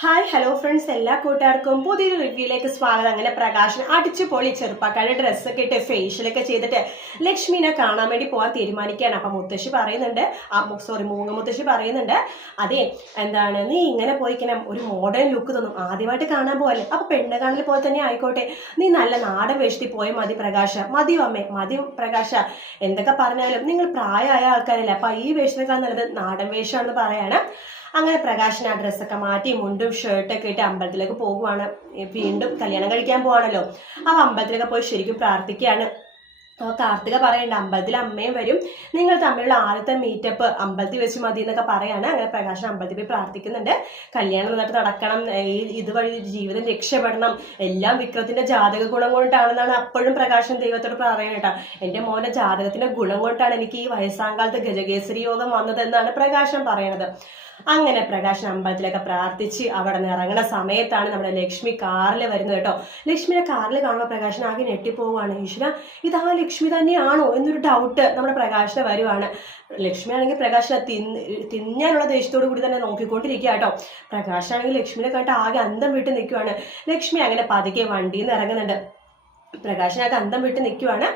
Hi hello friends എല്ലാ കൂട്ടുകാർക്കും പുതിയൊരു റിവ്യൂയിലേക്ക് സ്വാഗതം. അങ്ങനെ പ്രകാശൻ അടിച്ചു പൊളി ചെറുപ്പക്കാരുടെ ഡ്രസ്സൊക്കെ ഇട്ട് ഫേഷ്യലൊക്കെ ചെയ്തിട്ട് ലക്ഷ്മിനെ കാണാൻ വേണ്ടി പോകാൻ തീരുമാനിക്കുകയാണ്. അപ്പം മുത്തശ്ശി പറയുന്നുണ്ട്. സോറി മൂങ്ങ മുത്തശ്ശി പറയുന്നുണ്ട്. അതെ എന്താണ് നീ ഇങ്ങനെ പോയിക്കണം ഒരു മോഡേൺ ലുക്ക് തോന്നും. ആദ്യമായിട്ട് കാണാൻ പോകല്ലേ അപ്പൊ പെണ്ണ് കാണൽ പോലെ തന്നെ ആയിക്കോട്ടെ. നീ നല്ല നാടൻ വേഷത്തിൽ പോയ മതി പ്രകാശ. മതിയോ അമ്മേ? മതി പ്രകാശ? എന്തൊക്കെ പറഞ്ഞാലും നിങ്ങൾ പ്രായമായ ആൾക്കാരല്ലേ? അപ്പൊ ഈ വേഷത്തിനേക്കാൾ നല്ലത് നാടൻ വേഷമാണെന്ന് പറയാണ്. അങ്ങനെ പ്രകാശൻ ആ ഡ്രസ്സൊക്കെ മാറ്റി മുണ്ടും ഷർട്ടൊക്കെ ഇട്ട് അമ്പലത്തിലേക്ക് പോകുവാണ്. വീണ്ടും കല്യാണം കഴിക്കാൻ പോവാണല്ലോ. ആ അമ്പലത്തിലൊക്കെ പോയി ശരിക്കും പ്രാർത്ഥിക്കുകയാണ്. അപ്പോൾ കാർത്തിക പറയണ്ട അമ്പലത്തിൽ അമ്മയും വരും. നിങ്ങൾ തമ്മിലുള്ള ആദ്യത്തെ മീറ്റപ്പ് അമ്പലത്തിൽ വെച്ച് മതി എന്നൊക്കെ പറയാണ്. അങ്ങനെ പ്രകാശൻ അമ്പലത്തിൽ പോയി പ്രാർത്ഥിക്കുന്നുണ്ട്. കല്യാണം നന്നായിട്ട് നടക്കണം. ഈ ഇതുവഴി ജീവിതം രക്ഷപ്പെടണം. എല്ലാം വിക്രത്തിന്റെ ജാതക ഗുണം കൊണ്ടാണെന്നാണ് അപ്പോഴും പ്രകാശൻ ദൈവത്തോട് പറയുന്നത് കേട്ടോ. എന്റെ മോനെ ജാതകത്തിന്റെ ഗുണം കൊണ്ടാണ് എനിക്ക് ഈ വയസ്സാങ്കാലത്ത് ഗജകേസരി യോഗം വന്നതെന്നാണ് പ്രകാശൻ പറയണത് അങ്ങനെ പ്രകാശൻ അമ്പലത്തിലൊക്കെ പ്രാർത്ഥിച്ച് അവിടെ നിന്ന് ഇറങ്ങുന്ന സമയത്താണ് നമ്മുടെ ലക്ഷ്മി കാറിൽ വരുന്നത് കേട്ടോ. ലക്ഷ്മിയുടെ കാറിൽ കാണുമ്പോൾ പ്രകാശൻ ആകെ ഞെട്ടിപ്പോവാണ് ഈശ്വര ഇതാ ലക്ഷ്മി തന്നെയാണോ എന്നൊരു ഡൗട്ട് നമ്മുടെ പ്രകാശന് വരുവാണ്. ലക്ഷ്മി ആണെങ്കിൽ പ്രകാശനെ തിന്ന് തിന്നാനുള്ള ദേഷ്യത്തോടു കൂടി തന്നെ നോക്കിക്കൊണ്ടിരിക്കുക കേട്ടോ. പ്രകാശനാണെങ്കിൽ ലക്ഷ്മിനെ കണ്ട് ആകെ അന്തം വിട്ട് നിൽക്കുവാണ്. ലക്ഷ്മി അങ്ങനെ പതുക്കെ വണ്ടിയിൽ നിന്ന് ഇറങ്ങുന്നുണ്ട് പ്രകാശനൊക്കെ അന്തം വിട്ട് നിൽക്കുവാണ്.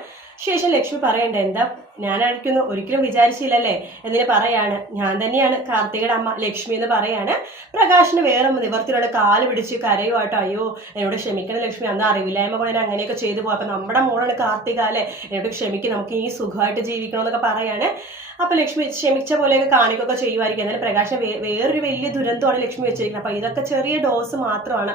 ശേഷം ലക്ഷ്മി പറയണ്ട എന്താ ഞാൻ ഞാനായിരിക്കുന്നു ഒരിക്കലും വിചാരിച്ചില്ലല്ലേ? എന്നിന് പറയാണ്. ഞാൻ തന്നെയാണ് കാർത്തികയുടെ അമ്മ ലക്ഷ്മി എന്ന് പറയാണ്. പ്രകാശിന് വേറെ നിവർത്തിയിലൂടെ കാൽ പിടിച്ച് കരയുമായിട്ടോ അയ്യോ എന്നോട് ക്ഷമിക്കണം ലക്ഷ്മി അന്ന് അറിവില്ലായ്മ കൊണ്ട് ഞാൻ അങ്ങനെയൊക്കെ ചെയ്തു പോകും അപ്പൊ നമ്മുടെ മോളാണ് കാർത്തിക അല്ലേ? എന്നോട് ക്ഷമിക്കും നമുക്ക് ഈ സുഖമായിട്ട് ജീവിക്കണം എന്നൊക്കെ പറയാണ്. അപ്പൊ ലക്ഷ്മി ക്ഷമിച്ച പോലെയൊക്കെ കാണിക്കൊക്കെ ചെയ്യുമായിരിക്കും. എന്നാലും പ്രകാശിന് വേറൊരു വലിയ ദുരന്തമാണ് ലക്ഷ്മി വെച്ചിരിക്കുന്നത്. അപ്പൊ ഇതൊക്കെ ചെറിയ ഡോസ് മാത്രമാണ്.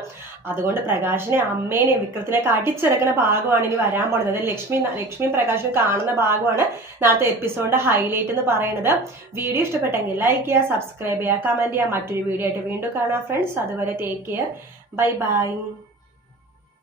അതുകൊണ്ട് പ്രകാശിനെ അമ്മേനെ വിക്രത്തിനെ അടിച്ചിറക്കുന്ന ഭാഗമാണ് ഇനി വരാൻ പോകുന്നത് ലക്ഷ്മി ലക്ഷ്മി പ്രകാശും കാണുന്ന ഭാഗമാണ് നാളത്തെ എപ്പിസോഡിന്റെ ഹൈലൈറ്റ് എന്ന് പറയുന്നത്. വീഡിയോ ഇഷ്ടപ്പെട്ടെങ്കിൽ ലൈക്ക് ചെയ്യുക സബ്സ്ക്രൈബ് ചെയ്യുക കമന്റ് ചെയ്യുക. മറ്റൊരു വീഡിയോ ആയിട്ട് വീണ്ടും കാണാം ഫ്രണ്ട്സ് അതുവരെ ടേക്ക് കെയർ ബൈ ബൈ